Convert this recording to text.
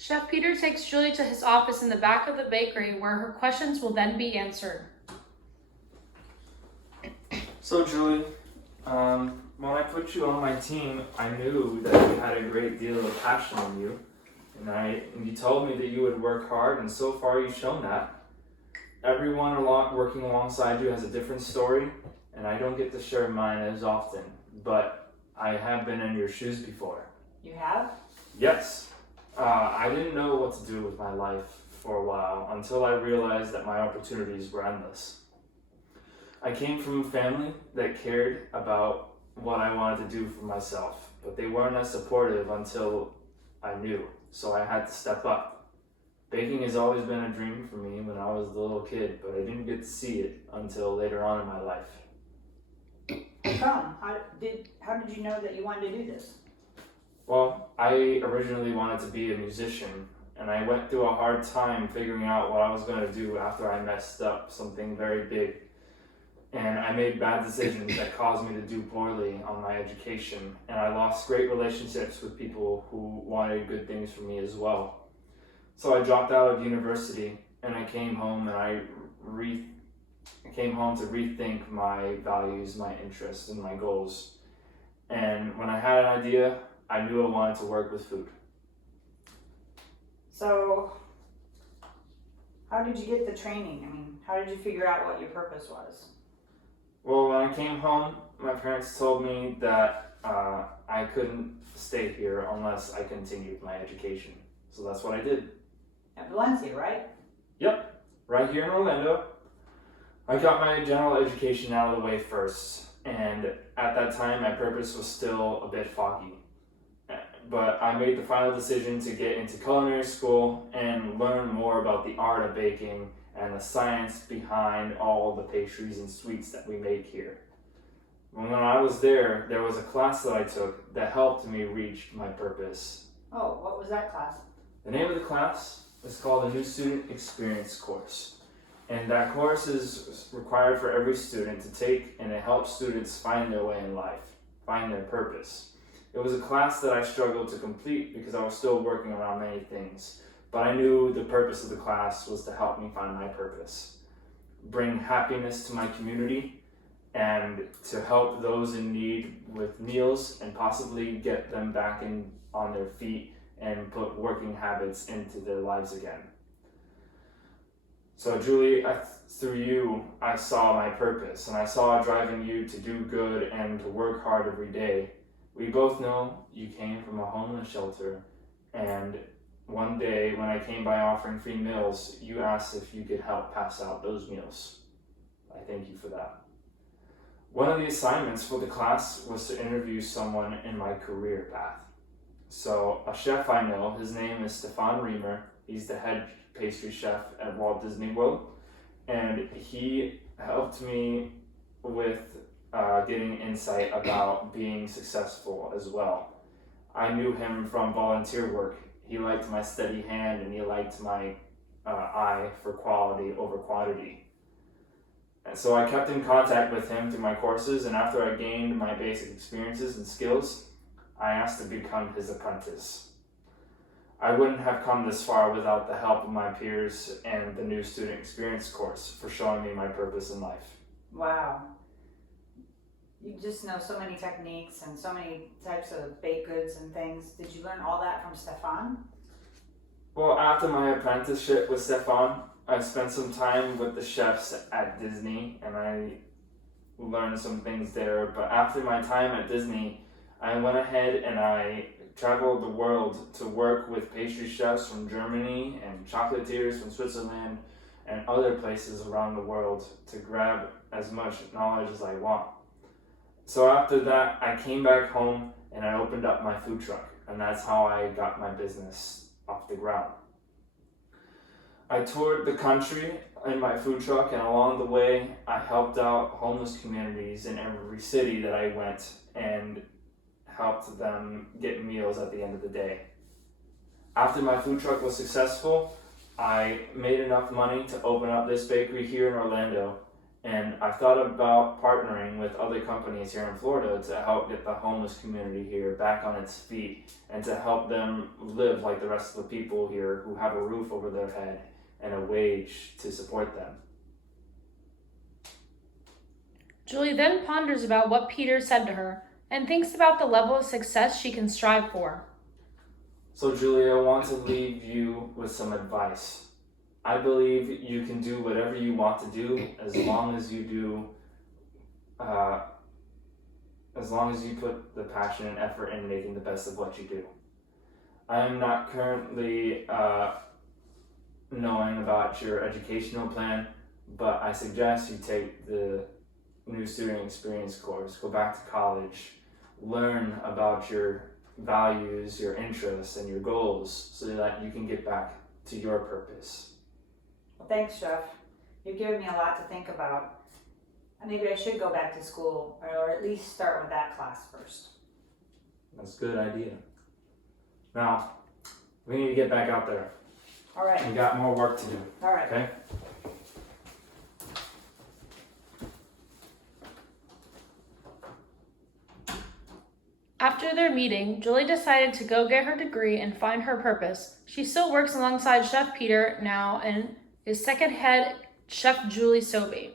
Chef Peter takes Julie to his office in the back of the bakery where her questions will then be answered. So Julie, when I put you on my team, I knew that you had a great deal of passion in you, and you told me that you would work hard, and so far you've shown that. Everyone working alongside you has a different story, and I don't get to share mine as often, but I have been in your shoes before. You have? Yes. I didn't know what to do with my life for a while until I realized that my opportunities were endless. I came from a family that cared about what I wanted to do for myself, but they weren't as supportive until I knew, so I had to step up. Baking has always been a dream for me when I was a little kid, but I didn't get to see it until later on in my life. How did you know that you wanted to do this? Well, I originally wanted to be a musician, and I went through a hard time figuring out what I was going to do after I messed up something very big. And I made bad decisions that caused me to do poorly on my education, and I lost great relationships with people who wanted good things for me as well. So I dropped out of university, and I came home to rethink my values, my interests, and my goals. And when I had an idea, I knew I wanted to work with food. So, how did you get the training? I mean, how did you figure out what your purpose was? Well, when I came home, my parents told me that I couldn't stay here unless I continued my education. So that's what I did. At Valencia, right? Yep, right here in Orlando. I got my general education out of the way first, and at that time my purpose was still a bit foggy. But I made the final decision to get into culinary school and learn more about the art of baking and the science behind all the pastries and sweets that we make here. When I was there was a class that I took that helped me reach my purpose. Oh, what was that class? The name of the class is called the New Student Experience course. And that course is required for every student to take, and it helps students find their way in life, find their purpose. It was a class that I struggled to complete because I was still working around many things, but I knew the purpose of the class was to help me find my purpose, bring happiness to my community, and to help those in need with meals and possibly get them back on their feet and put working habits into their lives again. So Julie, through you, I saw my purpose, and I saw driving you to do good and to work hard every day. We both know you came from a homeless shelter, and one day when I came by offering free meals, you asked if you could help pass out those meals. I thank you for that. One of the assignments for the class was to interview someone in my career path. So a chef I know, his name is Stefan Reamer. He's the head pastry chef at Walt Disney World, and he helped me with getting insight about being successful as well. I knew him from volunteer work. He liked my steady hand, and he liked my eye for quality over quantity. And so I kept in contact with him through my courses, and after I gained my basic experiences and skills, I asked to become his apprentice. I wouldn't have come this far without the help of my peers and the New Student Experience course for showing me my purpose in life. Wow. You just know so many techniques and so many types of baked goods and things. Did you learn all that from Stefan? Well, after my apprenticeship with Stefan, I spent some time with the chefs at Disney, and I learned some things there. But after my time at Disney, I went ahead and I traveled the world to work with pastry chefs from Germany and chocolatiers from Switzerland and other places around the world to grab as much knowledge as I want. So after that, I came back home and I opened up my food truck, and that's how I got my business off the ground. I toured the country in my food truck, and along the way, I helped out homeless communities in every city that I went and helped them get meals at the end of the day. After my food truck was successful, I made enough money to open up this bakery here in Orlando, And I've thought about partnering with other companies here in Florida to help get the homeless community here back on its feet and to help them live like the rest of the people here who have a roof over their head and a wage to support them. Julie then ponders about what Peter said to her and thinks about the level of success she can strive for. So, Julie, I want to leave you with some advice. I believe you can do whatever you want to do as long as you put the passion and effort in making the best of what you do. I am not currently knowing about your educational plan, but I suggest you take the new student experience course, go back to college, learn about your values, your interests, and your goals so that you can get back to your purpose. Well, thanks, Chef. You've given me a lot to think about. Maybe I should go back to school, or at least start with that class first. That's a good idea. Now, we need to get back out there. All right. We got more work to do, All right. okay? After their meeting, Julie decided to go get her degree and find her purpose. She still works alongside Chef Peter now and is second head Chef Julie Sobey.